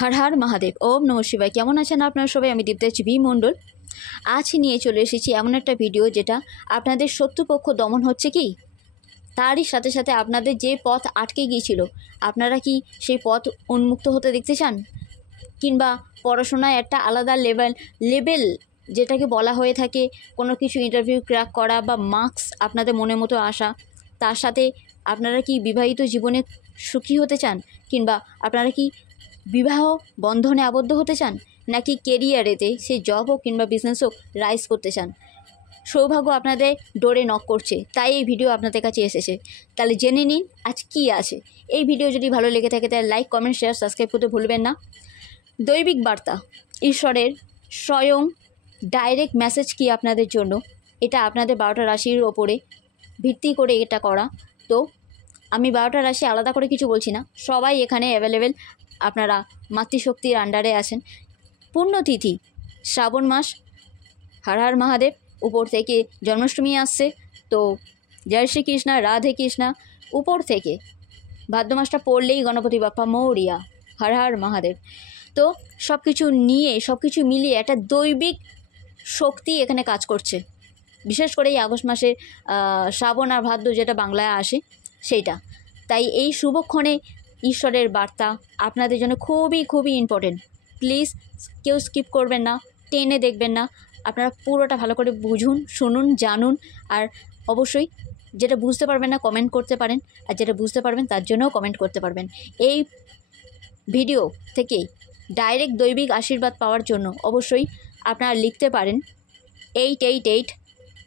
হর হর মহাদেব। ওম নমঃ শিবায়। কেমন আছেন আপনারা সবাই? আমি দীপ্তা বি মণ্ডল। আজ নিয়ে চলে এসেছি এমন একটা ভিডিও যেটা আপনাদের শত্রুপক্ষ দমন হচ্ছে কি, তারই সাথে সাথে আপনাদের যে পথ আটকে গিয়েছিল, আপনারা কি সেই পথ উন্মুক্ত হতে দেখতে চান? কিংবা পড়াশোনায় একটা আলাদা লেভেল যেটাকে বলা হয়ে থাকে, কোনো কিছু ইন্টারভিউ ক্র্যাক করা বা মার্কস আপনাদের মনের মতো আসা, তার সাথে আপনারা কি বিবাহিত জীবনে সুখী হতে চান? কিংবা আপনারা কি বিবাহ বন্ধনে আবদ্ধ হতে চান? নাকি কেরিয়ারেতে সে জব হোক কিংবা বিজনেস হোক রাইজ করতে চান? সৌভাগ্য আপনাদের ডোরে নক করছে, তাই এই ভিডিও আপনাদের কাছে এসেছে। তাহলে জেনে নিন আজ কি আছে। এই ভিডিও যদি ভালো লেগে থাকে তাহলে লাইক, কমেন্ট, শেয়ার, সাবস্ক্রাইব করতে ভুলবেন না। দৈবিক বার্তা, ঈশ্বরের স্বয়ং ডাইরেক্ট মেসেজ কি আপনাদের জন্য, এটা আপনাদের 12টা রাশির ওপরে ভিত্তি করে এটা করা। তো আমি 12টা রাশি আলাদা করে কিছু বলছি না, সবাই এখানে অ্যাভেলেবেল। আপনারা মাতৃশক্তির আন্ডারে আছেন। পুণ্যতিথি শ্রাবণ মাস, হর হর মহাদেব। উপর থেকে জন্মাষ্টমী আসছে, তো জয় শ্রীকৃষ্ণ, রাধে কৃষ্ণা। উপর থেকে ভাদ্র মাসটা পড়লেই গণপতি বাপ্পা মৌরিয়া, হর হর মহাদেব। তো সব কিছু নিয়ে, সব কিছু মিলিয়ে একটা দৈবিক শক্তি এখানে কাজ করছে। বিশেষ করে এই আগস্ট মাসে শ্রাবণ আর ভাদ্র যেটা বাংলায় আসে সেইটা। তাই এই শুভক্ষণে ঈশ্বরের বার্তা আপনাদের জন্য খুবই খুবই ইম্পর্টেন্ট। প্লিজ কেউ স্কিপ করবেন না, টেনে দেখবেন না। আপনারা পুরোটা ভালো করে বুঝুন, শুনুন, জানুন। আর অবশ্যই যেটা বুঝতে পারবেন না কমেন্ট করতে পারেন, আর যেটা বুঝতে পারবেন তার জন্যও কমেন্ট করতে পারবেন। এই ভিডিও থেকে ডাইরেক্ট দৈবিক আশীর্বাদ পাওয়ার জন্য অবশ্যই আপনারা লিখতে পারেন 888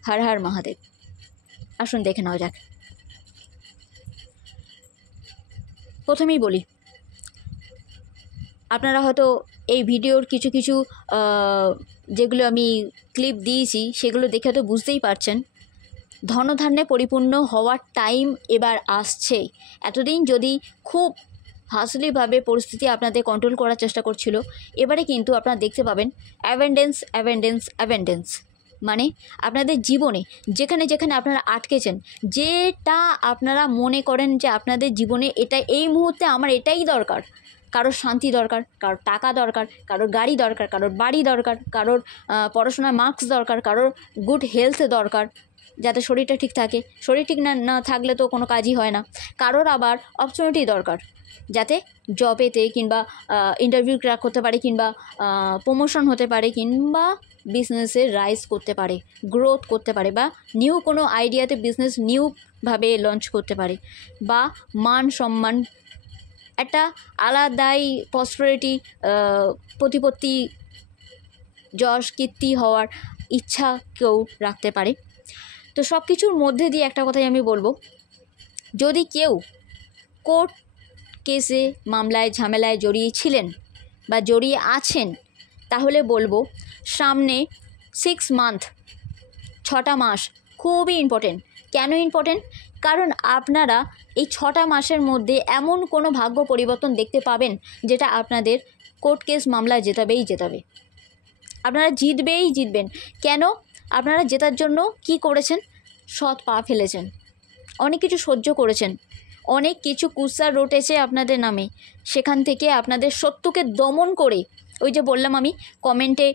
হর হর মহাদেব। আসুন দেখে নেওয়া যাক। প্রথমেই বলি, আপনারা হয়তো এই ভিডিওর কিছু কিছু যেগুলো আমি ক্লিপ দিয়েছি সেগুলো দেখে হয়তো বুঝতেই পারছেন, ধনধান্যে পরিপূর্ণ হওয়ার টাইম এবার আসছে। এতদিন যদি খুব হাসলিভাবে পরিস্থিতি আপনাদের কন্ট্রোল করার চেষ্টা করছিল, এবারে কিন্তু আপনারা দেখতে পাবেন অ্যাভেন্ডেন্স অ্যাভেন্ডেন্স অ্যাভেন্ডেন্স। মানে আপনাদের জীবনে যেখানে যেখানে আপনারা আটকেছেন, যেটা আপনারা মনে করেন যে আপনাদের জীবনে এটা এই মুহূর্তে আমার এটাই দরকার, কারোর শান্তি দরকার, কারোর টাকা দরকার, কারোর গাড়ি দরকার, কারোর বাড়ি দরকার, কারোর পড়াশোনার মার্কস দরকার, কারোর গুড হেলথ দরকার, যাতে শরীরটা ঠিক থাকে। শরীর ঠিক না থাকলে তো কোনো কাজই হয় না। কারোর আবার অপরচুনিটি দরকার, যাতে জবেতে কিংবা ইন্টারভিউ ক্র্যাক করতে পারে, কিংবা প্রমোশন হতে পারে, কিংবা বিজনেসে রাইজ করতে পারে, গ্রোথ করতে পারে, বা নিউ কোনো আইডিয়াতে বিজনেস নিউভাবে লঞ্চ করতে পারে, বা মান সম্মান একটা আলাদাই প্রসপারিটি, প্রতিপত্তি, যশ কীর্তি হওয়ার ইচ্ছা কেউ রাখতে পারে। তো সব কিছুর মধ্যে দিয়ে একটা কথাই আমি বলবো, যদি কেউ কোর্ট কেসে, মামলায়, ঝামেলায় জড়িয়েছিলেন বা জড়িয়ে আছেন, তাহলে বলবো সামনে 6 মান্থ, 6টা মাস খুবই ইম্পর্টেন্ট। কেন ইম্পর্টেন্ট? কারণ আপনারা এই 6টা মাসের মধ্যে এমন কোনো ভাগ্য পরিবর্তন দেখতে পাবেন যেটা আপনাদের কোর্ট কেস মামলায় জেতাবে। আপনারা জিতবেন। কেন? আপনারা জেতার জন্য কি করেছেন? সৎ পা ফেলেছেন, অনেক কিছু সহ্য করেছেন, অনেক কিছু কুৎসা রটেছে আপনাদের নামে। সেখান থেকে আপনাদের শত্রুকে দমন করে, ওই যে বললাম আমি কমেন্টে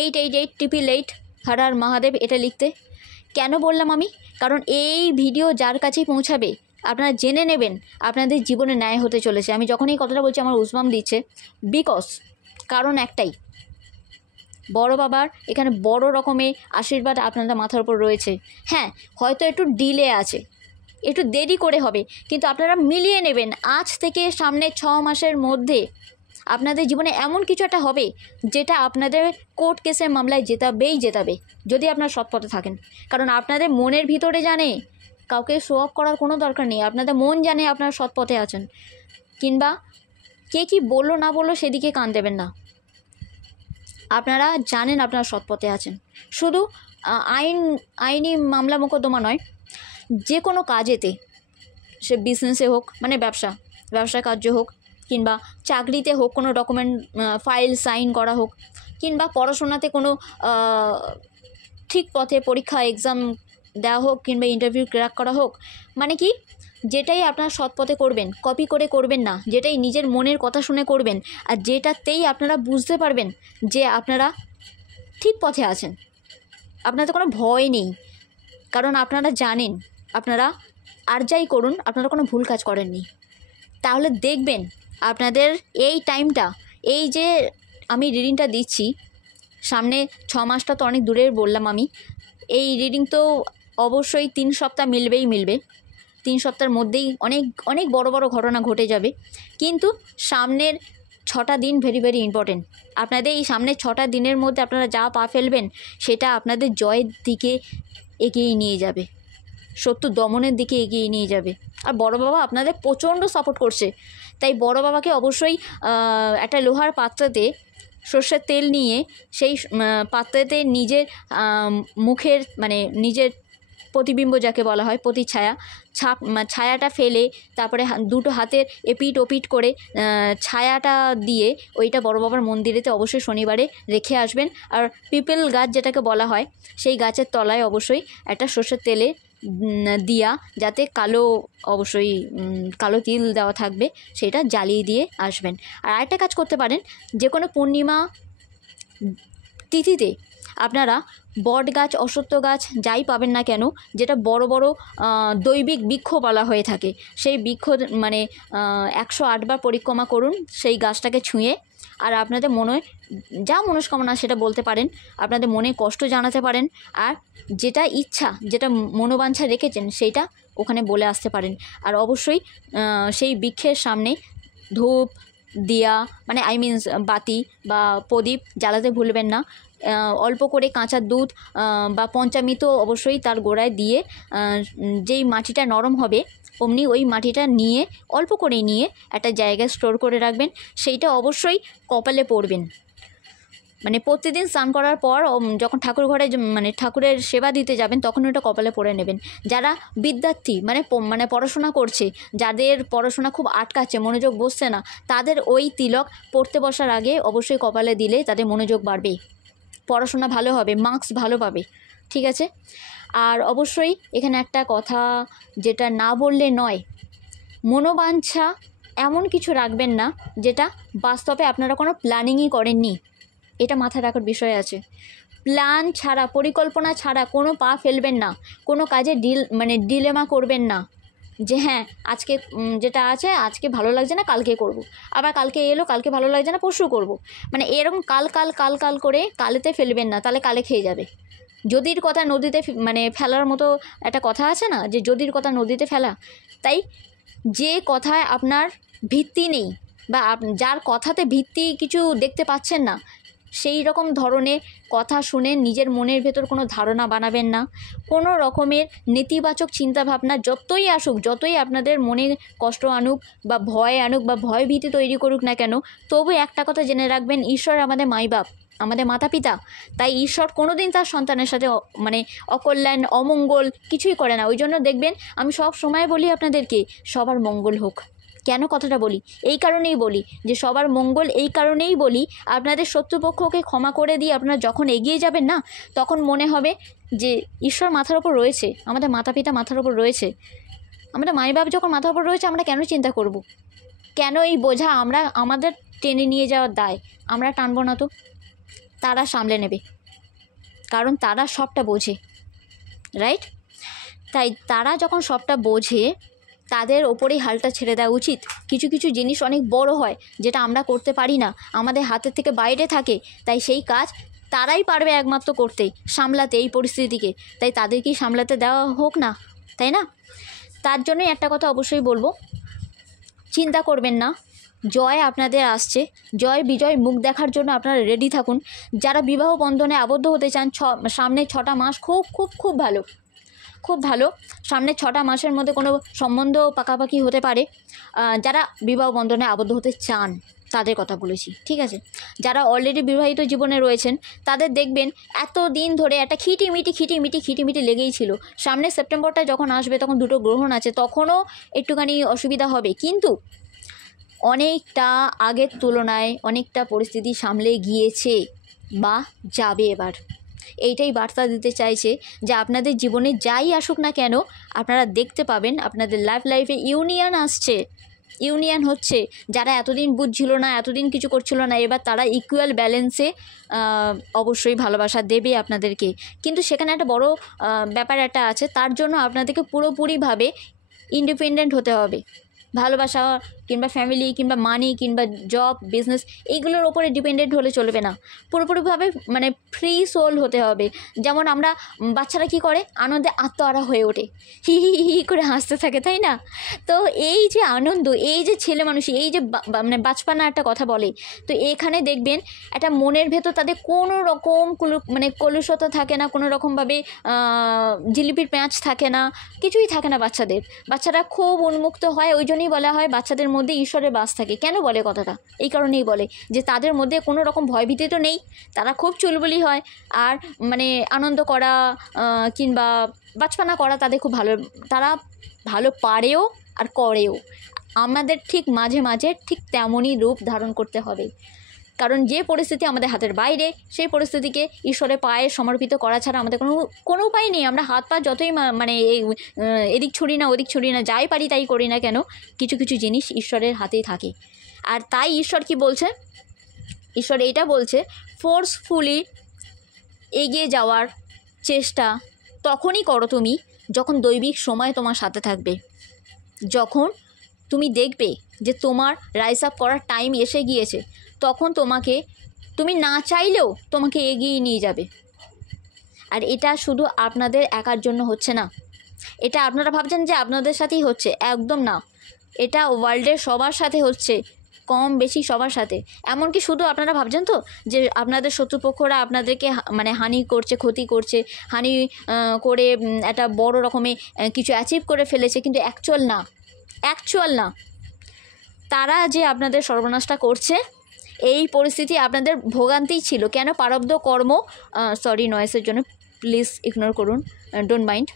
888 হর হর মহাদেব এটা লিখতে। কেন বললাম আমি? কারণ এই ভিডিও যার কাছেই পৌঁছাবে আপনারা জেনে নেবেন আপনাদের জীবনে ন্যায় হতে চলেছে। আমি যখন এই কথাটা বলছি আমার উসবাম দিচ্ছে, বিকজ কারণ একটাই, বড় বাবার এখানে বড় রকমের আশীর্বাদ আপনাদের মাথার উপর রয়েছে। হ্যাঁ, হয়তো একটু ডিলে আছে, একটু দেরি করে হবে, কিন্তু আপনারা মিলিয়ে নেবেন। আজ থেকে সামনে 6 মাসের মধ্যে আপনাদের জীবনে এমন কিছু একটা হবে যেটা আপনাদের কোর্ট কেসের মামলায় জেতাবে, যদি আপনারা সৎ পথে থাকেন। কারণ আপনাদের মনের ভিতরে জানে, কাউকে শো অফ করার কোনো দরকার নেই। আপনাদের মন জানে আপনারা সৎ পথে আছেন, কিংবা কে কি বললো না বললো সেদিকে কান দেবেন না। আপনারা জানেন আপনারা সৎ পথে আছেন। শুধু আইনি মামলা মোকদ্দমা নয়, যে কোনো কাজেতে, সে বিজনেসে হোক, মানে ব্যবসা কার্য হোক, কিংবা চাকরিতে হোক, কোনো ডকুমেন্ট ফাইল সাইন করা হোক, কিংবা পড়াশোনাতে কোনো ঠিক পথে পরীক্ষা এক্সাম দেওয়া হোক, কিংবা ইন্টারভিউ ক্র্যাক করা হোক, মানে কি যেটাই আপনারা সৎ পথে করবেন, কপি করে করবেন না, যেটাই নিজের মনের কথা শুনে করবেন, আর যেটাতেই আপনারা বুঝতে পারবেন যে আপনারা ঠিক পথে আছেন, আপনাদের কোনো ভয় নেই, কারণ আপনারা জানেন আপনারা আর যাই করুন আপনারা কোনো ভুল কাজ করেননি। তাহলে দেখবেন আপনাদের এই টাইমটা, এই যে আমি রিডিংটা দিচ্ছি, সামনে 6 মাসটা তো অনেক দূরের বললাম আমি, এই রিডিং তো অবশ্যই 3 সপ্তাহ মিলবে, 3 সপ্তাহের মধ্যেই অনেক অনেক বড় বড় ঘটনা ঘটে যাবে। কিন্তু সামনের 6টা দিন ভেরি ভেরি ইম্পর্টেন্ট। আপনাদের এই সামনের 6টা দিনের মধ্যে আপনারা যা পা ফেলবেন সেটা আপনাদের জয়ের দিকে এগিয়ে নিয়ে যাবে, শত্রু দমনের দিকে এগিয়ে নিয়ে যাবে। আর বড় বাবা আপনাদের প্রচণ্ড সাপোর্ট করছে, তাই বড় বাবাকে অবশ্যই একটা লোহার পাত্রতে সর্ষের তেল নিয়ে সেই পাত্রতে নিজের মুখের মানে নিজের প্রতিবিম্ব যাকে বলা হয় প্রতিছায়া, ছায়াটা ফেলে তারপরে দুটো হাতের এপিট ওপিট করে ছায়াটা দিয়ে ওইটা বড় বাবার মন্দিরেতে অবশ্যই শনিবারে রেখে আসবেন। আর পিপল গাছ যেটাকে বলা হয় সেই গাছের তলায় অবশ্যই একটা সর্ষের তেলে দিয়া, যাতে কালো অবশ্যই কালো তিল দেওয়া থাকবে, সেটা জ্বালিয়ে দিয়ে আসবেন। আর আরেকটা কাজ করতে পারেন, যে কোনো পূর্ণিমা তিথিতে আপনারা বট গাছ, অশ্বত্থ গাছ যাই পাবেন না কেন, যেটা বড় বড় দৈবিক বৃক্ষ বলা হয়ে থাকে, সেই বৃক্ষ মানে 108 বার পরিক্রমা করুন সেই গাছটাকে ছুঁয়ে। আর আপনাদের মনে যা মনস্কামনা সেটা বলতে পারেন, আপনাদের মনে কষ্ট জানাতে পারেন, আর যেটা ইচ্ছা, যেটা মনোবাঞ্ছা রেখেছেন সেইটা ওখানে বলে আসতে পারেন। আর অবশ্যই সেই বৃক্ষের সামনে ধূপ দিয়া মানে বাতি বা প্রদীপ জ্বালাতে ভুলবেন না। অল্প করে কাঁচা দুধ বা পঞ্চামৃত অবশ্যই তার গোড়ায় দিয়ে যেই মাটিটা নরম হবে অমনি ওই মাটিটা নিয়ে অল্প করে নিয়ে একটা জায়গায় স্টোর করে রাখবেন। সেইটা অবশ্যই কপালে পড়বেন, মানে প্রতিদিন স্নান করার পর যখন ঠাকুর ঘরে মানে ঠাকুরের সেবা দিতে যাবেন তখন ওটা কপালে পরে নেবেন। যারা বিদ্যার্থী মানে পড়াশোনা করছে, যাদের পড়াশোনা খুব আটকাচ্ছে, মনোযোগ বসছে না, তাদের ওই তিলক পড়তে বসার আগে অবশ্যই কপালে দিলে তাদের মনোযোগ বাড়বে, পড়াশোনা ভালো হবে, মার্কস ভালো পাবে। ঠিক আছে। আর অবশ্যই এখানে একটা কথা যেটা না বললে নয়, মনোবাঞ্ছা এমন কিছু রাখবেন না যেটা বাস্তবে আপনারা কোনো প্ল্যানিংই করেননি, এটা মাথায় রাখার বিষয় আছে। প্ল্যান ছাড়া, পরিকল্পনা ছাড়া কোনো পা ফেলবেন না, কোনো কাজে ডিলেমা করবেন না যে হ্যাঁ আজকে যেটা আছে আজকে ভালো লাগছে না কালকে করব, আবার কালকে এলো কালকে ভালো লাগছে না পরশু করব, মানে এরকম কাল কাল কাল কাল করে কালেতে ফেলবেন না, তাহলে কালে খেয়ে যাবে। যদির কথা নদীতে মানে ফেলার মতো একটা কথা আছে না, যে যদির কথা নদীতে ফেলা। তাই যে কথায় আপনার ভিত্তি নেই বা যার কথাতে ভিত্তি কিছু দেখতে পাচ্ছেন না, সেই রকম ধরনের কথা শুনে নিজের মনের ভেতর কোনো ধারণা বানাবেন না। কোনো রকমের নেতিবাচক চিন্তাভাবনা যতই আসুক, যতই আপনাদের মনে কষ্ট আনুক বা ভয় আনুক বা ভয় ভীতি তৈরি করুক না কেন, তবু একটা কথা জেনে রাখবেন, ঈশ্বর আমাদের মাই বাপ, আমাদের মাতা পিতা। তাই ঈশ্বর কোনো দিন তার সন্তানের সাথে মানে অকল্যাণ অমঙ্গল কিছুই করে না। ওই জন্য দেখবেন আমি সব সময় বলি আপনাদেরকে সবার মঙ্গল হোক। কেন কথাটা বলি? এই কারণেই বলি যে সবার মঙ্গল, এই কারণেই বলি আপনাদের শত্রুপক্ষকে ক্ষমা করে দিয়ে আপনারা যখন এগিয়ে যাবেন না, তখন মনে হবে যে ঈশ্বর মাথার ওপর রয়েছে, আমাদের মাতা পিতা মাথার ওপর রয়েছে, আমাদের মাই বাপ যখন মাথার ওপর রয়েছে আমরা কেন চিন্তা করব? কেন এই বোঝা আমরা আমাদের টেনে নিয়ে যাওয়ার দায় আমরা টানবো না? তো তারা সামলে নেবে, কারণ তারা সবটা বোঝে, রাইট? তাই তারা যখন সবটা বোঝে তাদের ওপরেই হালটা ছেড়ে দেওয়া উচিত। কিছু কিছু জিনিস অনেক বড় হয় যেটা আমরা করতে পারি না, আমাদের হাতের থেকে বাইরে থাকে, তাই সেই কাজ তারাই পারবে একমাত্র করতে, সামলাতে এই পরিস্থিতিকে। তাই তাদেরকেই সামলাতে দেওয়া হোক না, তাই না? তার জন্যই একটা কথা অবশ্যই বলবো, চিন্তা করবেন না, জয় আপনাদের আসছে। জয় বিজয় মুখ দেখার জন্য আপনারা রেডি থাকুন। যারা বিবাহ বন্ধনে আবদ্ধ হতে চান, সামনে 6টা মাস খুব খুব খুব ভালো, খুব ভালো। সামনে 6টা মাসের মধ্যে কোনো সম্বন্ধ পাকাপাকি হতে পারে। যারা বিবাহ বন্ধনে আবদ্ধ হতে চান তাদের কথা বলেছি, ঠিক আছে? যারা অলরেডি বিবাহিত জীবনে রয়েছেন তাদের দেখবেন এত দিন ধরে একটা খিটিমিটি লেগেই ছিল। সামনে সেপ্টেম্বরটা যখন আসবে তখন 2টো গ্রহণ আছে, তখনও একটুখানি অসুবিধা হবে, কিন্তু অনেকটা আগের তুলনায় অনেকটা পরিস্থিতি সামলে গিয়েছে বা যাবে এবার। এইটাই বার্তা দিতে চাইছে যে আপনাদের জীবনে যাই আসুক না কেন, আপনারা দেখতে পাবেন আপনাদের লাইফে ইউনিয়ন আসছে, ইউনিয়ন হচ্ছে। যারা এতদিন বুঝছিল না, এতদিন কিছু করছিল না, এবার তারা ইকুয়াল ব্যালেন্সে অবশ্যই ভালোবাসা দেবে আপনাদেরকে। কিন্তু সেখানে একটা বড় ব্যাপার একটা আছে, তার জন্য আপনাদেরকে পুরোপুরিভাবে ইন্ডিপেন্ডেন্ট হতে হবে। ভালোবাসা কিংবা ফ্যামিলি কিংবা মানি কিংবা জব বিজনেস এইগুলোর ওপরে ডিপেন্ডেন্ট হলে চলবে না। পুরোপুরিভাবে মানে ফ্রি সোল হতে হবে। যেমন আমরা বাচ্চারা কি করে, আনন্দে আত্মহারা হয়ে ওঠে, হি হি হি হি করে হাসতে থাকে, তাই না? তো এই যে আনন্দ, এই যে ছেলে মানুষ, এই যে মানে বাচপানা একটা কথা বলে, তো এখানে দেখবেন একটা মনের ভেতর তাদের কোনো রকম মানে কলুষতা থাকে না, কোনো রকমভাবে জিলিপির প্যাঁচ থাকে না, কিছুই থাকে না বাচ্চাদের। বাচ্চারা খুব উন্মুক্ত হয়, ওই জন্যই বলা হয় বাচ্চাদের মধ্যে ঈশ্বরের বাস থাকে। কেন বলে কথাটা? এই কারণেই বলে যে তাদের মধ্যে কোনো রকম ভয়ভীতি তো নেই, তারা খুব চুলবুলি হয়। আর মানে আনন্দ করা কিংবা বাচপানা করা তাদের খুব ভালো, তারা ভালো পারেও আর করেও। আমাদের ঠিক মাঝে মাঝে ঠিক তেমনই রূপ ধারণ করতে হবে, কারণ যে পরিস্থিতি আমাদের হাতের বাইরে, সেই পরিস্থিতিকে ঈশ্বরের পায়ে সমর্পিত করা ছাড়া আমাদের কোনো উপায় নেই। আমরা হাত পা যতই মানে এদিক ছুড়ি না ওদিক ছুড়ি না, যাই পারি তাই করি না কেন, কিছু কিছু জিনিস ঈশ্বরের হাতেই থাকে। আর তাই ঈশ্বর কি বলছে? ঈশ্বর এইটা বলছে, ফোর্সফুলি এগিয়ে যাওয়ার চেষ্টা তখনই করো তুমি যখন দৈবিক সময় তোমার সাথে থাকবে, যখন তুমি দেখবে যে তোমার রাইজ আপ করার টাইম এসে গিয়েছে, তখন তুমি না চাইলেও তোমাকে এগিয়ে নিয়ে যাবে। আর এটা শুধু আপনাদের একার জন্য হচ্ছে না, এটা আপনারা ভাবছেন যে আপনাদের সাথেই হচ্ছে, একদম না। এটা ওয়ার্ল্ডের সবার সাথে হচ্ছে, কম বেশি সবার সাথে। এমনকি শুধু আপনারা ভাবছেন তো যে আপনাদের শত্রুপক্ষরা আপনাদেরকে মানে হানি করছে, ক্ষতি করছে, হানি করে একটা বড় রকমের কিছু অ্যাচিভ করে ফেলেছে, কিন্তু অ্যাকচুয়াল না। তারা যে আপনাদের সর্বনাশটা করছে, এই পরিস্থিতি আপনাদের ভোগান্তিই ছিল। কেন? প্রারব্ধ কর্ম, সরি নয়েসের জন্য প্লিজ ইগনোর করুন, ডোন্ট মাইন্ড।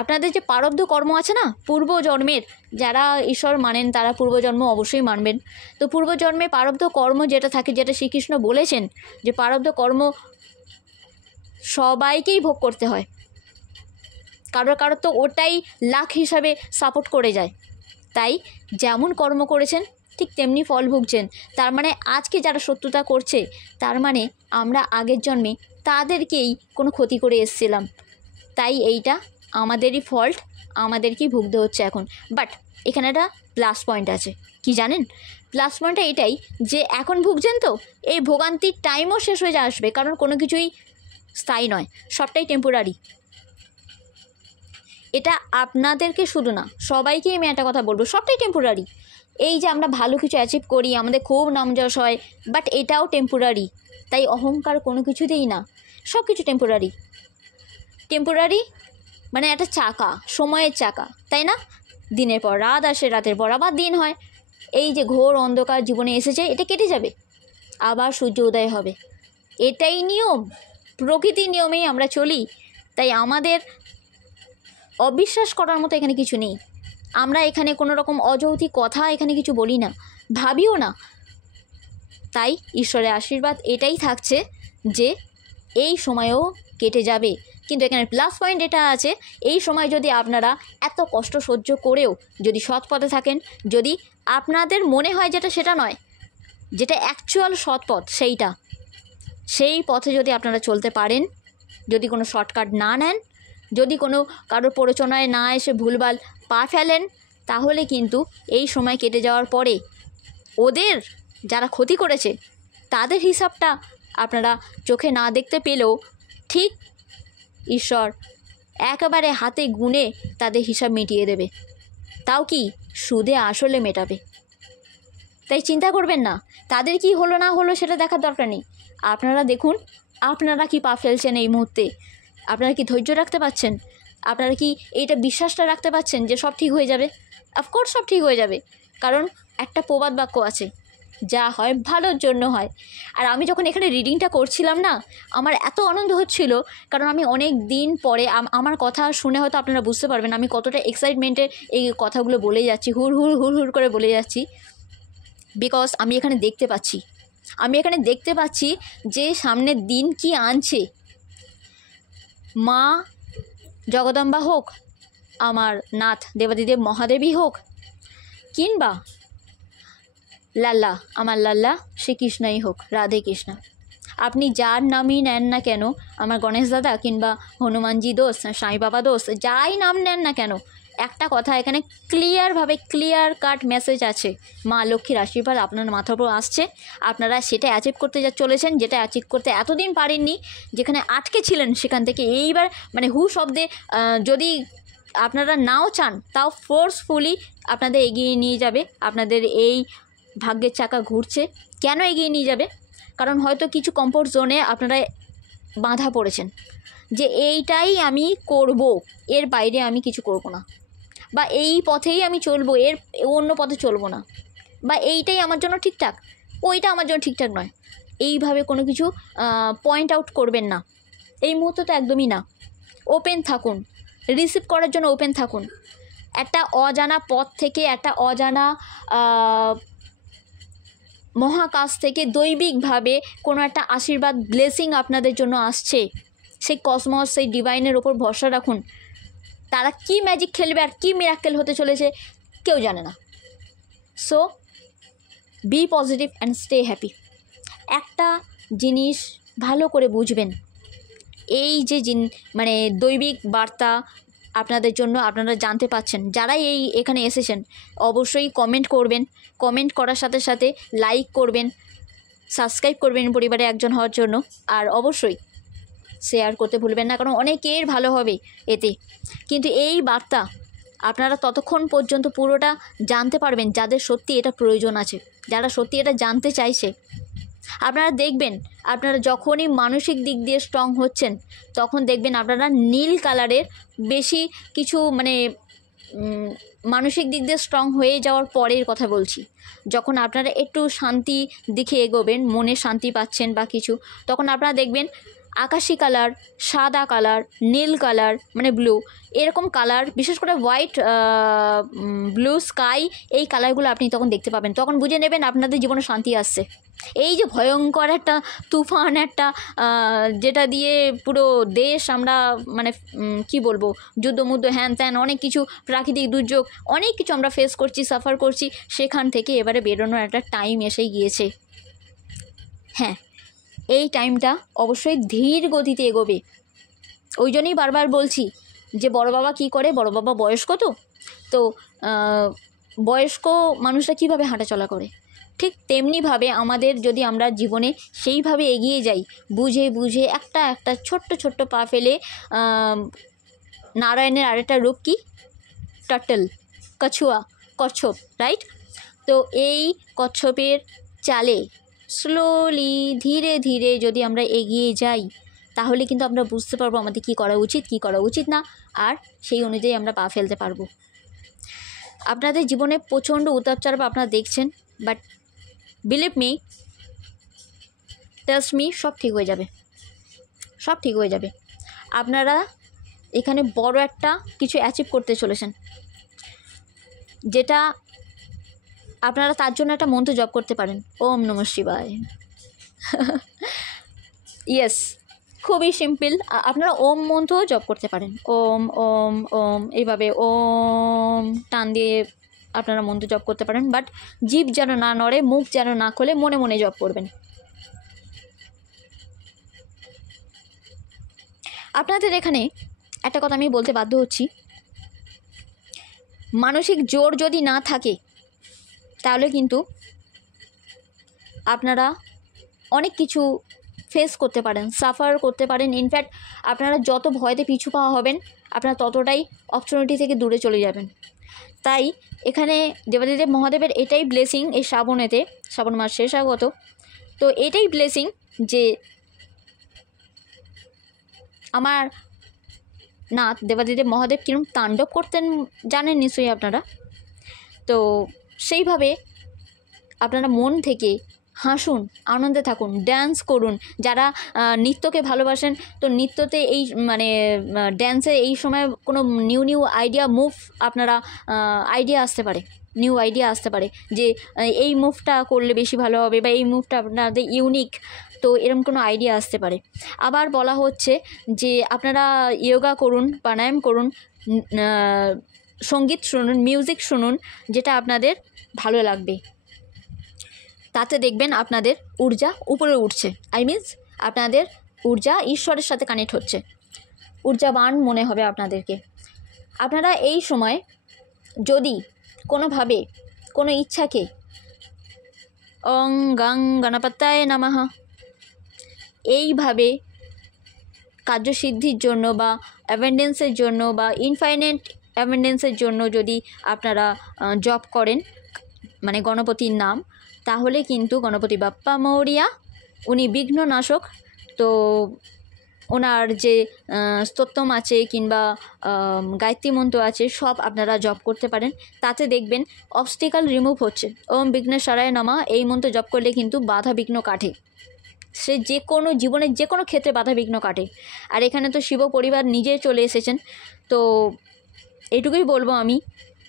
আপনাদের যে প্রারব্ধ কর্ম আছে না, পূর্বজন্মের, যারা ঈশ্বর মানেন তারা পূর্বজন্ম অবশ্যই মানবেন। তো পূর্বজন্মে প্রারব্ধ কর্ম যেটা থাকে, যেটা শ্রীকৃষ্ণ বলেছেন যে প্রারব্ধ কর্ম সবাইকেই ভোগ করতে হয়, কারোর তো ওটাই লাখ হিসাবে সাপোর্ট করে যায়। তাই যেমন কর্ম করেছেন ঠিক তেমনি ফল ভুগছেন। তার মানে আজকে যারা শত্রুতা করছে, তার মানে আমরা আগের জন্মে তাদেরকেই কোনো ক্ষতি করে এসেছিলাম, তাই এইটা আমাদেরই ফল্ট, আমাদেরকেই ভুগতে হচ্ছে এখন। বাট এখানে একটা প্লাস পয়েন্ট আছে, কি জানেন? প্লাস পয়েন্টটা এটাই যে এখন ভুগছেন তো, এই ভোগান্তির টাইমও শেষ হয়ে আসবে, কারণ কোনো কিছুই স্থায়ী নয়, সবটাই টেম্পোরারি। এটা আপনাদেরকে শুধু না, সবাইকেই আমি একটা কথা বলবো, সবটাই টেম্পোরারি। এই যে আমরা ভালো কিছু অ্যাচিভ করি, আমাদের খুব নামযশ হয়, বাট এটাও টেম্পোরারি। তাই অহংকার কোনো কিছুতেই না, সব কিছু টেম্পোরারি। মানে একটা চাকা, সময়ের চাকা, তাই না? দিনের পর রাত আসে, রাতের পর আবার দিন হয়। এই যে ঘোর অন্ধকার জীবনে এসেছে, এটা কেটে যাবে, আবার সূর্য উদয় হবে। এটাই নিয়ম, প্রকৃতির নিয়মেই আমরা চলি। তাই আমাদের অবিশ্বাস করার মতো এখানে কিছু নেই। আমরা এখানে কোনো রকম অযৌক্তিক কথা এখানে কিছু বলি না, ভাবিও না। তাই ঈশ্বরের আশীর্বাদ এটাই থাকছে যে এই সময়ও কেটে যাবে। কিন্তু এখানে প্লাস পয়েন্ট এটা আছে, এই সময় যদি আপনারা এত কষ্ট সহ্য করেও যদি সৎ পথে থাকেন, যদি আপনাদের মনে হয় যেটা সেটা নয়, যেটা অ্যাকচুয়াল সৎ পথ সেই পথে যদি আপনারা চলতে পারেন, যদি কোনো শর্টকাট না নেন, যদি কোনো কারোর প্ররোচনায় না এসে ভুলভাল পা ফেলেন, তাহলে কিন্তু এই সময় কেটে যাওয়ার পরে ওদের যারা ক্ষতি করেছে তাদের হিসাবটা আপনারা চোখে না দেখতে পেলেও ঠিক ঈশ্বর একেবারে হাতে গুনে তাদের হিসাব মিটিয়ে দেবে। তাও কি সুদে আসলে মেটাবে। তাই চিন্তা করবেন না, তাদের কি হলো না হলো সেটা দেখার দরকার নেই। আপনারা দেখুন আপনারা কি পা ফেলছেন এই মুহূর্তে, আপনারা কি ধৈর্য রাখতে পারছেন, আপনারা কি এইটা বিশ্বাসটা রাখতে পারছেন যে সব ঠিক হয়ে যাবে? অফকোর্স সব ঠিক হয়ে যাবে, কারণ একটা প্রবাদ বাক্য আছে, যা হয় ভালোর জন্য হয়। আর আমি যখন এখানে রিডিংটা করছিলাম না, আমার এত আনন্দ হচ্ছিল, কারণ আমি অনেক দিন পরে আমার কথা শুনে হয়তো আপনারা বুঝতে পারবেন আমি কতটা এক্সাইটমেন্টে এই কথাগুলো বলে যাচ্ছি, হুড় হুড় হুড় হুড় করে বলে যাচ্ছি। বিকজ আমি এখানে দেখতে পাচ্ছি যে সামনের দিন কি আনছে, মা জগদম্বা হোক, আমার নাথ দেবাদিদেব মহাদেবী হোক, কিংবা লাল্লা, আমার লাল্লা শ্রীকৃষ্ণই হোক, রাধে কৃষ্ণ, আপনি যার নামই নেন না কেন, আমার গণেশ দাদা কিংবা হনুমানজি দোষ, সাই বাবা দোষ, যাই নাম নেন না কেন, একটা কথা এখানে ক্লিয়ারভাবে ক্লিয়ার কাট মেসেজ আছে, মা লক্ষ্মীর আশীর্বাদ আপনার মাথার উপর আসছে। আপনারা সেটা অ্যাচিভ করতে চলেছেন, যেটা অ্যাচিভ করতে এতদিন পারেননি, যেখানে আটকে ছিলেন সেখান থেকে এইবার মানে হু শব্দে যদি আপনারা নাও চান তাও ফোর্সফুলি আপনাদের এগিয়ে নিয়ে যাবে। আপনাদের এই ভাগ্যের চাকা ঘুরছে, কেন এগিয়ে নিয়ে যাবে? কারণ হয়তো কিছু কমফোর্ট জোনে আপনারা বাঁধা পড়েছেন যে এইটাই আমি করব, এর বাইরে আমি কিছু করব না, বা এই পথেই আমি চলবো, এর অন্য পথে চলবো না, বা এইটাই আমার জন্য ঠিকঠাক, ওইটা আমার জন্য ঠিকঠাক নয়। এইভাবে কোনো কিছু পয়েন্ট আউট করবেন না, এই মুহূর্তে তো একদমই না। ওপেন থাকুন, রিসিভ করার জন্য ওপেন থাকুন। একটা অজানা পথ থেকে, একটা অজানা মহাকাশ থেকে দৈবিকভাবে কোনো একটা আশীর্বাদ, ব্লেসিং আপনাদের জন্য আসছে। সেই কসমস, সেই ডিভাইনের ওপর ভরসা রাখুন। তারা কি ম্যাজিক খেলবে আর কি মিরাক্কেল হতে চলেছে কেউ জানে না। So be positive and stay happy. একটা জিনিস ভালো করে বুঝবেন, এই যে মানে দৈবিক বার্তা আপনাদের জন্য আপনারা জানতে পাচ্ছেন, যারাই এখানে এসেছেন অবশ্যই কমেন্ট করবেন, কমেন্ট করার সাথে সাথে লাইক করবেন, সাবস্ক্রাইব করবেন পরিবারে একজন হওয়ার জন্য, আর অবশ্যই শেয়ার করতে ভুলবেন না, কারণ অনেকের ভালো হবে এতে। কিন্তু এই বার্তা আপনারা ততক্ষণ পর্যন্ত পুরোটা জানতে পারবেন যাদের সত্যি এটা প্রয়োজন আছে, যারা সত্যি এটা জানতে চাইছে। আপনারা দেখবেন, আপনারা যখনই মানসিক দিক দিয়ে স্ট্রং হচ্ছেন তখন দেখবেন আপনারা নীল কালারের বেশি কিছু মানে মানসিক দিক দিয়ে স্ট্রং হয়ে যাওয়ার পরের কথা বলছি, যখন আপনারা একটু শান্তি দিকে এগোবেন, মনে শান্তি পাচ্ছেন বা কিছু, তখন আপনারা দেখবেন আকাশি কালার, সাদা কালার, নীল কালার মানে ব্লু, এরকম কালার, বিশেষ করে হোয়াইট, ব্লু স্কাই, এই কালারগুলো আপনি তখন দেখতে পাবেন। তখন বুঝে নেবেন আপনাদের জীবনে শান্তি আসছে। এই যে ভয়ঙ্কর একটা তুফান, একটা যেটা দিয়ে পুরো দেশ আমরা মানে কি বলবো, যুদ্ধমুদ্ধ হ্যান ত্যান অনেক কিছু, প্রাকৃতিক দুর্যোগ অনেক কিছু আমরা ফেস করছি, সাফার করছি, সেখান থেকে এবারে বেরোনোর একটা টাইম এসেই গিয়েছে। হ্যাঁ, এই টাইমটা অবশ্যই ধীর গতিতে এগোবে। ওই জন্যই বারবার বলছি যে বড় বাবা কী করে, বড় বাবা বয়স্ক, তো বয়স্ক মানুষরা কীভাবে হাঁটাচলা করে, ঠিক তেমনিভাবে আমাদের যদি আমরা জীবনে সেইভাবে এগিয়ে যাই, বুঝে বুঝে একটা একটা ছোট্ট ছোট্ট পা ফেলে, নারায়ণের আরেকটা রূপ কি, টার্টল, কছুয়া, কচ্ছপ, রাইট? তো এই কচ্ছপের চালে স্লোলি ধীরে ধীরে যদি আমরা এগিয়ে যাই তাহলে কিন্তু আমরা বুঝতে পারবো আমাদের কী করা উচিত, কী করা উচিত না, আর সেই অনুযায়ী আমরা পা ফেলতে পারবো। আপনাদের জীবনে প্রচণ্ড উতার চড়াব আপনারা দেখছেন, but believe me, trust me, সব ঠিক হয়ে যাবে, সব ঠিক হয়ে যাবে। আপনারা এখানে বড় একটা কিছু অ্যাচিভ করতে চলেছেন, যেটা আপনারা তার জন্য একটা মন্ত্র জপ করতে পারেন, ওম নমঃ শিবায়। ইয়েস, খুবই সিম্পল। আপনারা ওম মন্ত্রও জপ করতে পারেন, ওম ওম ওম, এইভাবে ওম টান দিয়ে আপনারা মন্ত্র জপ করতে পারেন, বাট জিভ যেন না নড়ে, মুখ যেন না খোলে, মনে মনে জপ করবেন। আপনাদের এখানে একটা কথা আমি বলতে বাধ্য হচ্ছি, মানসিক জোর যদি না থাকে তাহলে কিন্তু আপনারা অনেক কিছু ফেস করতে পারেন, সাফার করতে পারেন। ইনফ্যাক্ট আপনারা যত ভয়তে পিছু পাওয়া হবেন আপনারা ততটাই অপরচুনিটি থেকে দূরে চলে যাবেন। তাই এখানে দেবাদিদেব মহাদেবের এটাই ব্লেসিং, এই শ্রাবণেতে, শ্রাবণ মাস শেষ আগত, তো এটাই ব্লেসিং যে আমার নাথ দেবাদিদেব মহাদেব কিরম তাণ্ডব করতেন জানেন নিশ্চয়ই আপনারা। তো সেইভাবে আপনারা মন থেকে হাসুন, আনন্দে থাকুন, ড্যান্স করুন। যারা নৃত্যকে ভালোবাসেন, তো নৃত্যতে এই মানে ড্যান্সে এই সময় কোনো নিউ নিউ আইডিয়া, মুভ আপনারা আইডিয়া আসতে পারে, নিউ আইডিয়া আসতে পারে যে এই মুভটা করলে বেশি ভালো হবে বা এই মুভটা আপনাদের ইউনিক, তো এরকম কোনো আইডিয়া আসতে পারে। আবার বলা হচ্ছে যে আপনারা যোগা করুন, প্রাণায়াম করুন, সঙ্গীত শুনুন, মিউজিক শুনুন, যেটা আপনাদের ভালো লাগবে। তাতে দেখবেন আপনাদের ঊর্জা উপরে উঠছে, আপনাদের ঊর্জা ঈশ্বরের সাথে কানেক্ট হচ্ছে, ঊর্জাবান মনে হবে আপনাদেরকে। আপনারা এই সময় যদি কোনোভাবে কোনো ইচ্ছাকে অং গাং গণপতায় নমঃ এইভাবে কার্যসিদ্ধির জন্য বা অ্যাবেন্ডেন্সের জন্য বা ইনফাইনাইট অ্যাবেন্ডেন্সের জন্য যদি আপনারা জপ করেন মানে গণপতির নাম, তাহলে কিন্তু গণপতি বাপ্পা মৌরিয়া উনি বিঘ্ননাশক। তো ওনার যে স্তোত্রম আছে কিংবা গায়ত্রী মন্ত্র আছে সব আপনারা জপ করতে পারেন। তাতে দেখবেন অবস্টিকাল রিমুভ হচ্ছে। ওম বিঘ্নেশ্বরায় নমঃ এই মন্ত্র জপ করলে কিন্তু বাধা বিঘ্ন কাটে, সে যে কোনো জীবনের যে কোনো ক্ষেত্রে বাধা বিঘ্ন কাটে। আর এখানে তো শিব পরিবার নিজে চলে এসেছেন, তো এইটুকুই বলবো আমি।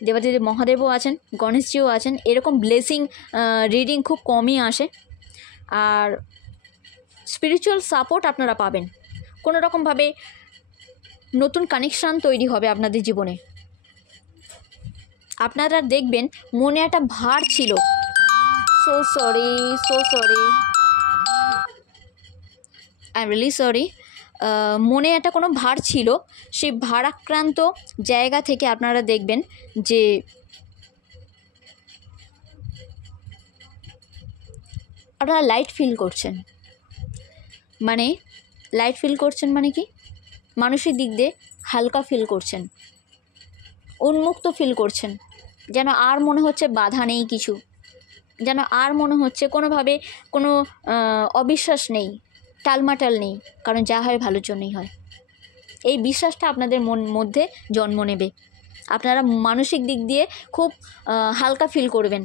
দেবাদেব মহাদেবও আছেন, গণেশজিও আছেন, এরকম ব্লেসিং রিডিং খুব কমই আসে। আর স্পিরিচুয়াল সাপোর্ট আপনারা পাবেন, কোনো রকমভাবে নতুন কানেকশান তৈরি হবে আপনাদের জীবনে। আপনারা দেখবেন মনে একটা ভার ছিল, so sorry I am really sorry, মনে একটা কোনো ভার ছিল, সেই ভারাক্রান্ত জায়গা থেকে আপনারা দেখবেন যে আপনারা লাইট ফিল করছেন। মানে লাইট ফিল করছেন মানে কি, মানসিক দিক দিয়ে হালকা ফিল করছেন, উন্মুক্ত ফিল করছেন, যেন আর মনে হচ্ছে বাধা নেই কিছু, যেন আর মনে হচ্ছে কোনোভাবে কোনো অবিশ্বাস নেই, টালমাটাল নেই, কারণ যা হয় ভালোর জন্যই হয়। এই বিশ্বাসটা আপনাদের মধ্যে জন্ম নেবে। আপনারা মানসিক দিক দিয়ে খুব হালকা ফিল করবেন,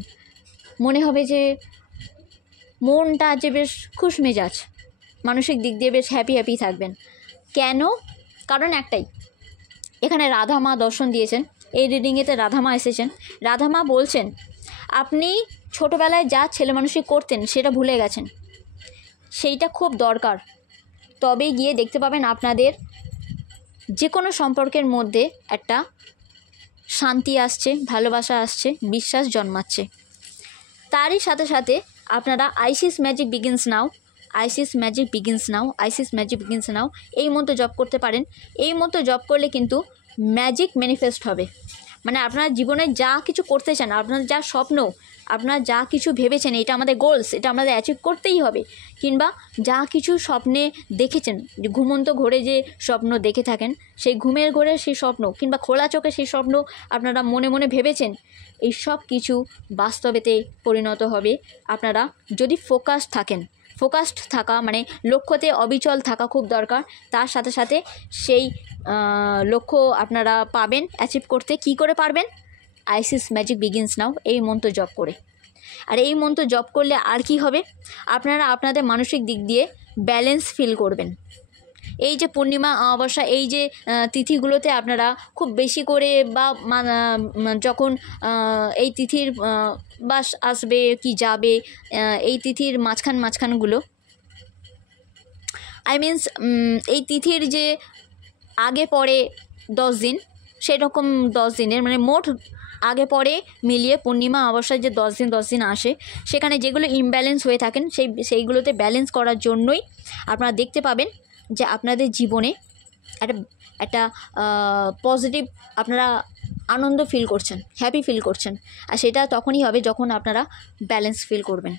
মনে হবে যে মনটা যে বেশ খুশমেজাজ, মানসিক দিক দিয়ে বেশ হ্যাপি থাকবেন। কেন? কারণ একটাই, এখানে রাধা মা দর্শন দিয়েছেন, এই রিডিংয়েতে রাধা মা এসেছেন। রাধা মা বলছেন আপনি ছোটোবেলায় যা ছেলে মানুষই করতেন সেটা ভুলে গেছেন, সেইটা খুব দরকার। তবেই গিয়ে দেখতে পাবেন আপনাদের যে কোনো সম্পর্কের মধ্যে একটা শান্তি আসছে, ভালোবাসা আসছে, বিশ্বাস জন্মাচ্ছে। তারই সাথে সাথে আপনারা আইসিস ম্যাজিক বিগিনস নাও এই মন্ত্র জপ করতে পারেন। এই মন্ত্র জপ করলে কিন্তু ম্যাজিক ম্যানিফেস্ট হবে। মানে আপনার জীবনে যা কিছু করতে চান, আপনার যা স্বপ্ন, আপনার যা কিছু ভেবেছেন এটা আমাদের গোলস, এটা আমাদের অ্যাচিভ করতেই হবে, কিংবা যা কিছু স্বপ্নে দেখেছেন, ঘুমন্ত ঘোরে যে স্বপ্ন দেখে থাকেন, সেই ঘুমের ঘোরে সেই স্বপ্ন কিংবা খোলা চোখে সেই স্বপ্ন আপনারা মনে মনে ভেবেছেন, এই সব কিছু বাস্তবেতে পরিণত হবে আপনারা যদি ফোকাসড থাকা মানে লক্ষ্যতে অবিচল থাকা খুব দরকার। তার সাথে সাথে সেই লক্ষ্য আপনারা পাবেন অ্যাচিভ করতে। কি করে পারবেন? আইসিস ম্যাজিক বিগিনস নাও এই মন্ত্র জপ করে। আর এই মন্ত্র জপ করলে আর কি হবে, আপনারা আপনাদের মানসিক দিক দিয়ে ব্যালেন্স ফিল করবেন। এই যে পূর্ণিমা অমাবস্যা এই যে তিথিগুলোতে আপনারা খুব বেশি করে বা যখন এই তিথির বাস আসবে কি যাবে, এই তিথির মাঝখানগুলো এই তিথির যে আগে পরে 10 দিন, সেরকম 10 দিনের মানে মোট আগে পরে মিলিয়ে পূর্ণিমা অমাবস্যার যে 10 দিন আসে, সেখানে যেগুলো ইমব্যালেন্স হয়ে থাকেন সেইগুলোতে ব্যালেন্স করার জন্যই আপনারা দেখতে পাবেন যে আপনাদের জীবনে একটা পজিটিভ আপনারা আনন্দ ফিল করছেন, হ্যাপি ফিল করছেন। আর সেটা তখনই হবে যখন আপনারা ব্যালেন্স ফিল করবেন।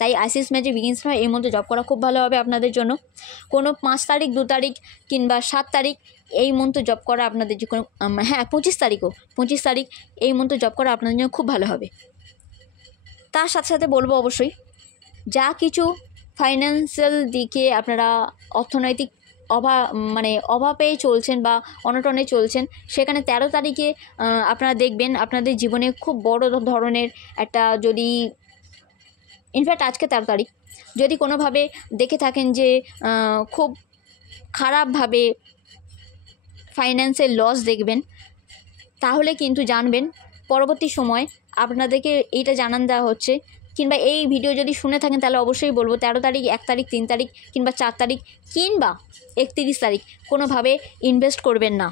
তাই আইসিস ম্যাজিক বিগিনস নাও এই মধ্যে জব করা খুব ভালো হবে আপনাদের জন্য। কোনো 5 তারিখ 2 তারিখ কিংবা 7 তারিখ এই মন্ত্র জপ করা আপনাদের যে কোনো 25 তারিখ এই মন্ত্র জপ করা আপনাদের জন্য খুব ভালো হবে। তার সাথে সাথে বলবো অবশ্যই যা কিছু ফাইন্যান্সিয়াল দিকে আপনারা অর্থনৈতিক অভাবে চলছেন বা অনটনে চলছেন, সেখানে 13 তারিখে আপনারা দেখবেন আপনাদের জীবনে খুব বড় ধরনের একটা, যদি ইনফ্যাক্ট আজকে 13 তারিখ, যদি কোনোভাবে দেখে থাকেন যে খুব খারাপভাবে ফাইন্যান্সের লস দেখবেন, তাহলে কিন্তু জানবেন পরবর্তী সময় আপনাদেরকে এইটা জানান দেওয়া হচ্ছে, কিংবা এই ভিডিও যদি শুনে থাকেন তাহলে অবশ্যই বলবো 13 তারিখ, 1 তারিখ, 3 তারিখ কিংবা 4 তারিখ কিংবা 31 তারিখ কোনোভাবে ইনভেস্ট করবেন না,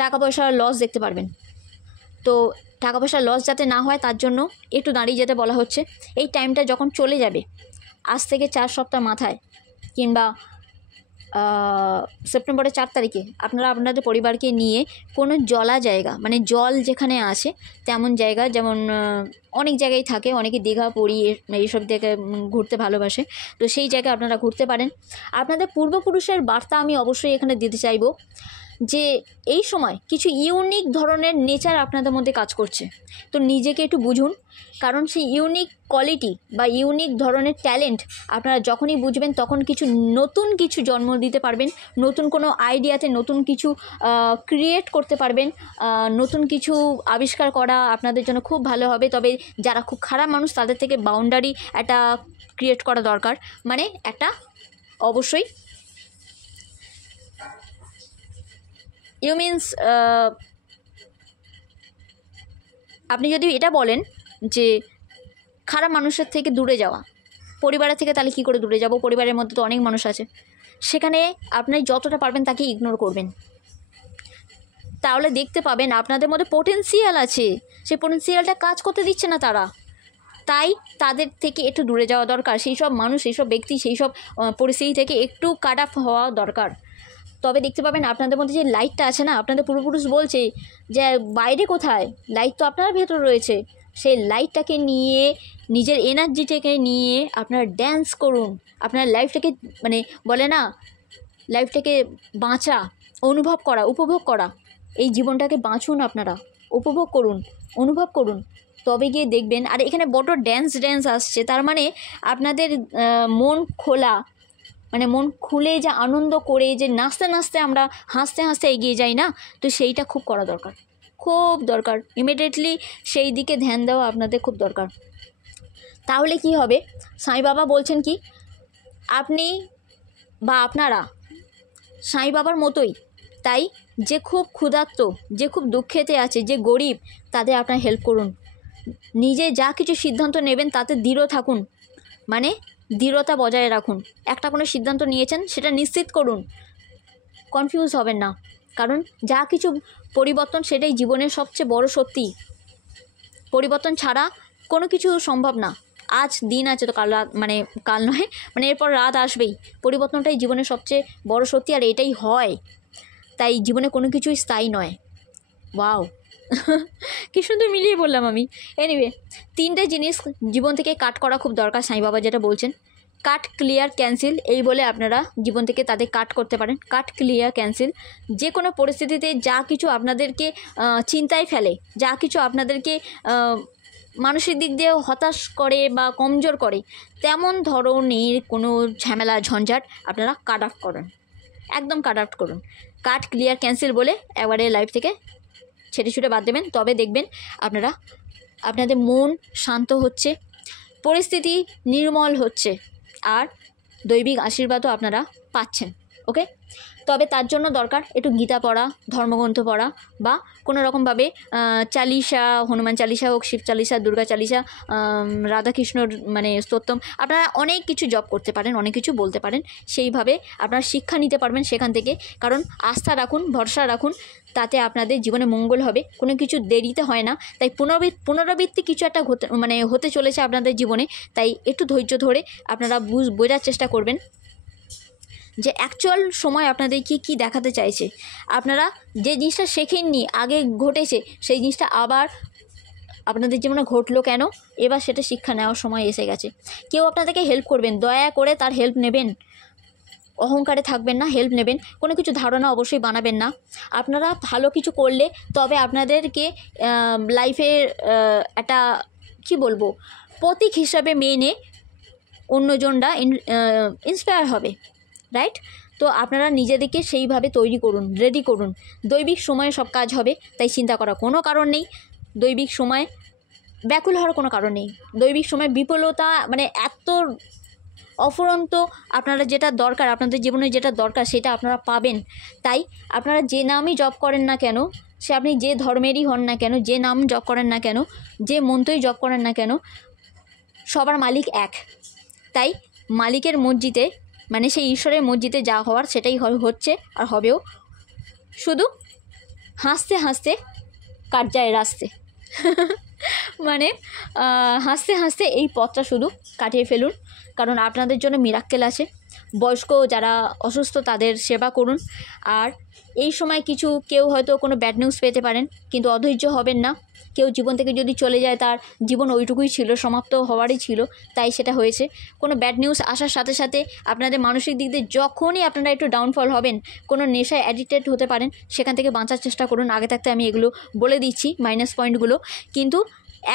টাকা পয়সার লস দেখতে পারবেন। তো টাকা পয়সার লস যাতে না হয় তার জন্য একটু দাঁড়িয়ে যেতে বলা হচ্ছে। এই টাইমটা যখন চলে যাবে, আজ থেকে 4 সপ্তাহ মাথায় কিংবা সেপ্টেম্বরের 4 তারিখে আপনারা আপনাদের পরিবারকে নিয়ে কোনো জলা জায়গা, মানে জল যেখানে আছে তেমন জায়গা, যেমন অনেক জায়গায় থাকে, অনেকে দীঘা, পুরী এইসব জায়গায় ঘুরতে ভালোবাসে, তো সেই জায়গায় আপনারা ঘুরতে পারেন। আপনাদের পূর্বপুরুষের বার্তা আমি অবশ্যই এখানে দিতে চাইবো যে এই সময় কিছু ইউনিক ধরনের নেচার আপনাদের মধ্যে কাজ করছে, তো নিজেকে একটু বুঝুন, কারণ সেই ইউনিক কোয়ালিটি বা ইউনিক ধরনের ট্যালেন্ট আপনারা যখনই বুঝবেন তখন নতুন কিছু জন্ম দিতে পারবেন, নতুন কোনো আইডিয়াতে নতুন কিছু ক্রিয়েট করতে পারবেন, নতুন কিছু আবিষ্কার করা আপনাদের জন্য খুব ভালো হবে। তবে যারা খুব খারাপ মানুষ তাদের থেকে বাউন্ডারি একটা ক্রিয়েট করা দরকার, মানে একটা অবশ্যই মিনস আপনি যদি এটা বলেন যে খারাপ মানুষের থেকে দূরে যাওয়া, পরিবারের থেকে, তাহলে কী করে দূরে যাব? পরিবারের মধ্যে তো অনেক মানুষ আছে, সেখানে আপনি যতটা পারবেন তাকে ইগনোর করবেন, তাহলে দেখতে পাবেন আপনাদের মধ্যে পোটেন্সিয়াল আছে, সেই পোটেন্সিয়ালটা কাজ করতে দিচ্ছে না তারা, তাই তাদের থেকে একটু দূরে যাওয়া দরকার। সেই সব মানুষ, সেই সব ব্যক্তি, সেই সব পরিস্থিতি থেকে একটু কাট অফ হওয়া দরকার। তবে দেখতে পাবেন আপনাদের মধ্যে যে লাইটটা আছে না, আপনাদের পূর্বপুরুষ বলছে যে বাইরে কোথায়, লাইট তো আপনার ভেতর রয়েছে, সেই লাইটটাকে নিয়ে, নিজের এনার্জিটাকে নিয়ে আপনারা ড্যান্স করুন, আপনার লাইফটাকে, মানে বলে না, লাইফটাকে বাঁচা, অনুভব করা, উপভোগ করা, এই জীবনটাকে বাঁচুন, আপনারা উপভোগ করুন, অনুভব করুন, তবে গিয়ে দেখবেন। আর এখানে বড় ড্যান্স আসছে, তার মানে আপনাদের মন খোলা, মানে মন খুলে যে আনন্দ করে যে নাচতে নাচতে আমরা হাসতে হাসতে এগিয়ে যাই না, তো সেইটা খুব করা দরকার, খুব দরকার। ইমিডিয়েটলি সেই দিকে ধ্যান দেওয়া আপনাদের খুব দরকার। তাহলে কি হবে, সাঁই বাবা বলছেন কি, আপনি বা আপনারা সাঁই বাবার মতোই, তাই যে খুব ক্ষুধার্ত, যে খুব দুঃখেতে আছে, যে গরিব, তাদের আপনারা হেল্প করুন। নিজে যা কিছু সিদ্ধান্ত নেবেন তাতে দৃঢ় থাকুন, মানে দৃঢ়তা বজায় রাখুন। একটা কোনো সিদ্ধান্ত নিয়েছেন সেটা নিশ্চিত করুন, কনফিউজ হবেন না, কারণ যা কিছু পরিবর্তন সেটাই জীবনের সবচেয়ে বড় সত্যি। পরিবর্তন ছাড়া কোনো কিছু সম্ভব না। আজ দিন আছে তো কাল রাত, মানে কাল নয়, মানে এরপর রাত আসবেই। পরিবর্তনটাই জীবনের সবচেয়ে বড় সত্যি, আর এটাই হয়। তাই জীবনে কোনো কিছুই স্থায়ী নয়। ওয়াও কি সুন্দর মিলিয়ে বললাম আমি। এনিওয়ে, 3টে জিনিস জীবন থেকে কাট করা খুব দরকার, সাঁই বাবা যেটা বলছেন, কাট, ক্লিয়ার, ক্যান্সেল, এই বলে আপনারা জীবন থেকে তাদের কাট করতে পারেন। কাট, ক্লিয়ার, ক্যান্সেল, যে কোনো পরিস্থিতিতে যা কিছু আপনাদেরকে চিন্তায় ফেলে, যা কিছু আপনাদেরকে মানসিক দিক দিয়ে হতাশ করে বা কমজোর করে, তেমন ধরনের কোনো ঝামেলা ঝঞ্ঝাট আপনারা কাট অফ করুন, একদম কাট আউট করুন। কাট, ক্লিয়ার, ক্যান্সেল বলে একবারে লাইফ থেকে ছেটে ছুটে বাদ দেবেন, তবে দেখবেন আপনাদের মন শান্ত হচ্ছে, পরিস্থিতি নির্মল হচ্ছে, আর দৈবিক আশীর্বাদও আপনারা পাচ্ছেন। ওকে, তবে তার জন্য দরকার একটু গীতা পড়া, ধর্মগ্রন্থ পড়া, বা কোনো রকমভাবে চালিসা, হনুমান চালিসা হোক, শিব চালিসা, দুর্গা চালিসা, রাধাকৃষ্ণর মানে স্তোত্রম, আপনারা অনেক কিছু জপ করতে পারেন, অনেক কিছু বলতে পারেন, সেইভাবে আপনারা শিক্ষা নিতে পারবেন সেখান থেকে। কারণ আস্থা রাখুন, ভরসা রাখুন, তাতে আপনাদের জীবনে মঙ্গল হবে। কোনো কিছু দেরিতে হয় না, তাই পুনরাবৃত্তি কিছু একটা হতে চলেছে আপনাদের জীবনে। তাই একটু ধৈর্য ধরে আপনারা বোঝার চেষ্টা করবেন যে অ্যাকচুয়াল সময় আপনাদের কি দেখাতে চাইছে। আপনারা যে জিনিসটা শেখেননি, আগে ঘটেছে, সেই জিনিসটা আবার আপনাদের জীবনে ঘটলো কেন, এবার সেটা শিক্ষা নেওয়ার সময় এসে গেছে। কেউ আপনাদেরকে হেল্প করবেন, দয়া করে তার হেল্প নেবেন, অহংকারে থাকবেন না, হেল্প নেবেন। কোনো কিছু ধারণা অবশ্যই বানাবেন না। আপনারা ভালো কিছু করলে তবে আপনাদেরকে লাইফের একটা কি বলবো, প্রতীক হিসাবে মেনে অন্যজনরা ইন্সপায়ার হবে, রাইট? তো আপনারা নিজেদেরকে সেইভাবে তৈরি করুন, রেডি করুন। দৈবিক সময়ে সব কাজ হবে, তাই চিন্তা করার কোনো কারণ নেই। দৈবিক সময় ব্যাকুল হওয়ার কোনো কারণ নেই। দৈবিক সময় বিপুলতা, মানে এত অফুরন্ত আপনারা যেটা দরকার, আপনাদের জীবনে যেটা দরকার সেটা আপনারা পাবেন। তাই আপনারা যে নামই জব করেন না কেন, সে আপনি যে ধর্মেরই হন না কেন, যে নাম জপ করেন না কেন, যে মন্ত্রই জপ করেন না কেন, সবার মালিক এক। তাই মালিকের মসজিদে, মানে সেই ঈশ্বরের মসজিদে যা হওয়ার সেটাই হচ্ছে আর হবেও। শুধু হাসতে হাসতে কাট যায় রাস্তে মানে হাসতে হাসতে এই পথটা শুধু কাটিয়ে ফেলুন, কারণ আপনাদের জন্য মিরাক্কেল আছে। বয়স্ক যারা অসুস্থ তাদের সেবা করুন। আর এই সময় কেউ হয়তো কোনো ব্যাড নিউজ পেতে পারেন, কিন্তু অধৈর্য হবেন না। কেউ জীবন থেকে যদি চলে যায়, তার জীবন ওইটুকুই ছিল, সমাপ্ত হওয়ারই ছিল, তাই সেটা হয়েছে। কোনো ব্যাড নিউজ আসার সাথে সাথে আপনাদের মানসিক দিক দিয়ে যখনই আপনারা একটু ডাউনফল হবেন, কোনো নেশায় অ্যাডিক্টেড হতে পারেন, সেখান থেকে বাঁচার চেষ্টা করুন। আগে থাকতে আমি এগুলো বলে দিচ্ছি, মাইনাস পয়েন্টগুলো। কিন্তু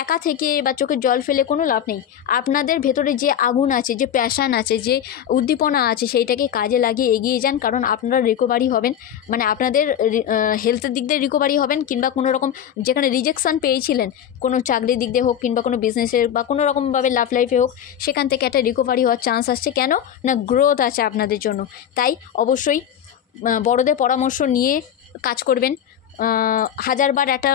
একা থেকে বা চোখের জল ফেলে কোনো লাভ নেই। আপনাদের ভেতরে যে আগুন আছে, যে প্যাশান আছে, যে উদ্দীপনা আছে, সেইটাকে কাজে লাগিয়ে এগিয়ে যান, কারণ আপনারা রিকভারি হবেন। মানে আপনাদের হেলথের দিক দিয়ে রিকভারি হবেন, কিংবা কোনো রকম যেখানে রিজেকশান পেয়েছিলেন, কোনো চাকরির দিক দিয়ে হোক, কিংবা কোনো বিজনেসের বা কোনো রকমভাবে লাভ লাইফে হোক, সেখান থেকে একটা রিকভারি হওয়ার চান্স আসছে। কেন না, গ্রোথ আছে আপনাদের জন্য। তাই অবশ্যই বড়দের পরামর্শ নিয়ে কাজ করবেন। হাজারবার একটা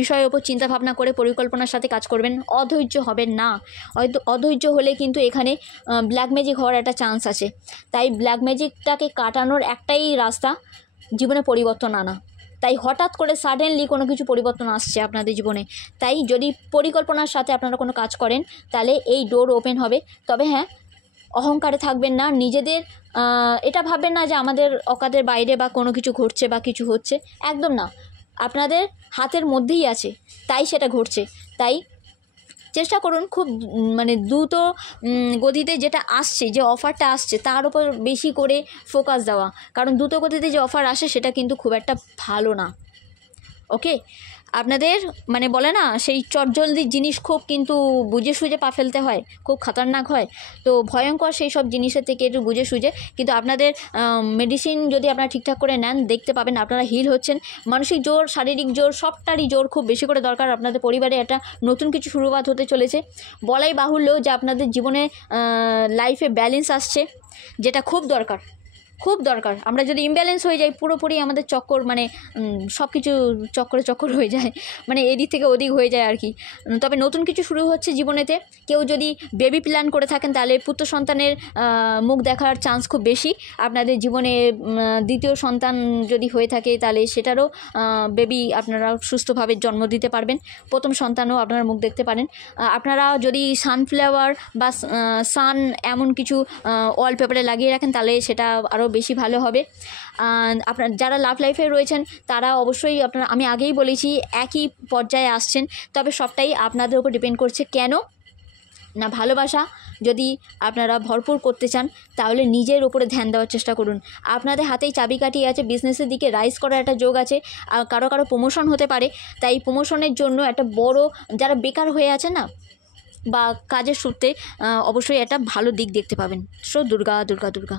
বিষয়ের ওপর চিন্তাভাবনা করে পরিকল্পনার সাথে কাজ করবেন। অধৈর্য হবেন না। হয়তো অধৈর্য হলে কিন্তু এখানে ব্ল্যাক ম্যাজিক হওয়ার একটা চান্স আছে। তাই ব্ল্যাক ম্যাজিকটাকে কাটানোর একটাই রাস্তা, জীবনে পরিবর্তন আনা। তাই হঠাৎ করে সাডেনলি কোনো কিছু পরিবর্তন আসছে আপনাদের জীবনে। তাই যদি পরিকল্পনার সাথে আপনারা কোনো কাজ করেন, তাহলে এই ডোর ওপেন হবে। তবে হ্যাঁ, অহংকারে থাকবেন না। নিজেদের এটা ভাববেন না যে আমাদের অকাদের বাইরে বা কোনো কিছু ঘটছে বা কিছু হচ্ছে, একদম না। আপনাদের হাতের মধ্যেই আছে, তাই সেটা ঘটছে। তাই চেষ্টা করুন খুব মানে দ্রুত গতিতে যেটা আসছে, যে অফারটা আসছে, তার উপর বেশি করে ফোকাস দেওয়া। কারণ দ্রুত গতিতে যে অফার আসে সেটা কিন্তু খুব একটা ভালো না। ওকে, আপনাদের মানে বলে না, সেই চটজলদি জিনিস খুব কিন্তু বুঝে সুঝে পা ফেলতে হয়, খুব খতরনাক হয়। তো ভয়ঙ্কর সেই সব জিনিসের থেকে একটু বুঝে সুঝে, কিন্তু আপনাদের মেডিসিন যদি আপনারা ঠিকঠাক করে নেন, দেখতে পাবেন আপনারা হিল হচ্ছেন। মানসিক জোর, শারীরিক জোর, সবটারই জোর খুব বেশি করে দরকার। আপনাদের পরিবারে একটা নতুন কিছু শুরুয়াত হতে চলেছে। বলাই বাহুল্য যে আপনাদের জীবনে লাইফে ব্যালেন্স আসছে, যেটা খুব দরকার, খুব দরকার। আমরা যদি ইমব্যালেন্স হয়ে যাই, পুরোপুরি আমাদের চক্কর, মানে সব কিছু চক্কর হয়ে যায়, মানে এদিক থেকে ওদিক হয়ে যায় আর কি। তবে নতুন কিছু শুরু হচ্ছে জীবনেতে। কেউ যদি বেবি প্ল্যান করে থাকেন, তাহলে পুত্র সন্তানের মুখ দেখার চান্স খুব বেশি। আপনাদের জীবনে দ্বিতীয় সন্তান যদি হয়ে থাকে, তাহলে সেটারও বেবি আপনারা সুস্থভাবে জন্ম দিতে পারবেন। প্রথম সন্তানও আপনারা মুখ দেখতে পারেন। আপনারা যদি সানফ্লাওয়ার বা সান এমন কিছু ওয়ালপেপারে লাগিয়ে রাখেন, তাহলে সেটা আরও বেশি ভালো হবে। আপনার যারা লাভ লাইফে রয়েছেন, তারা অবশ্যই আমি আগেই বলেছি একই পর্যায়ে আসছেন। তবে সবটাই আপনাদের উপর ডিপেন্ড করছে। কেন না, ভালোবাসা যদি আপনারা ভরপুর করতে চান, তাহলে নিজের উপরে ধ্যান দেওয়ার চেষ্টা করুন। আপনাদের হাতেই চাবিকাঠি আছে, বিজনেসের দিকে রাইজ করার একটা যোগ আছে। আর কারো প্রমোশন হতে পারে। তাই প্রমোশনের জন্য একটা বড়, যারা বেকার হয়ে আছে না, বা কাজের সূত্রে, অবশ্যই একটা ভালো দিক দেখতে পাবেন। সো দুর্গা দুর্গা দুর্গা।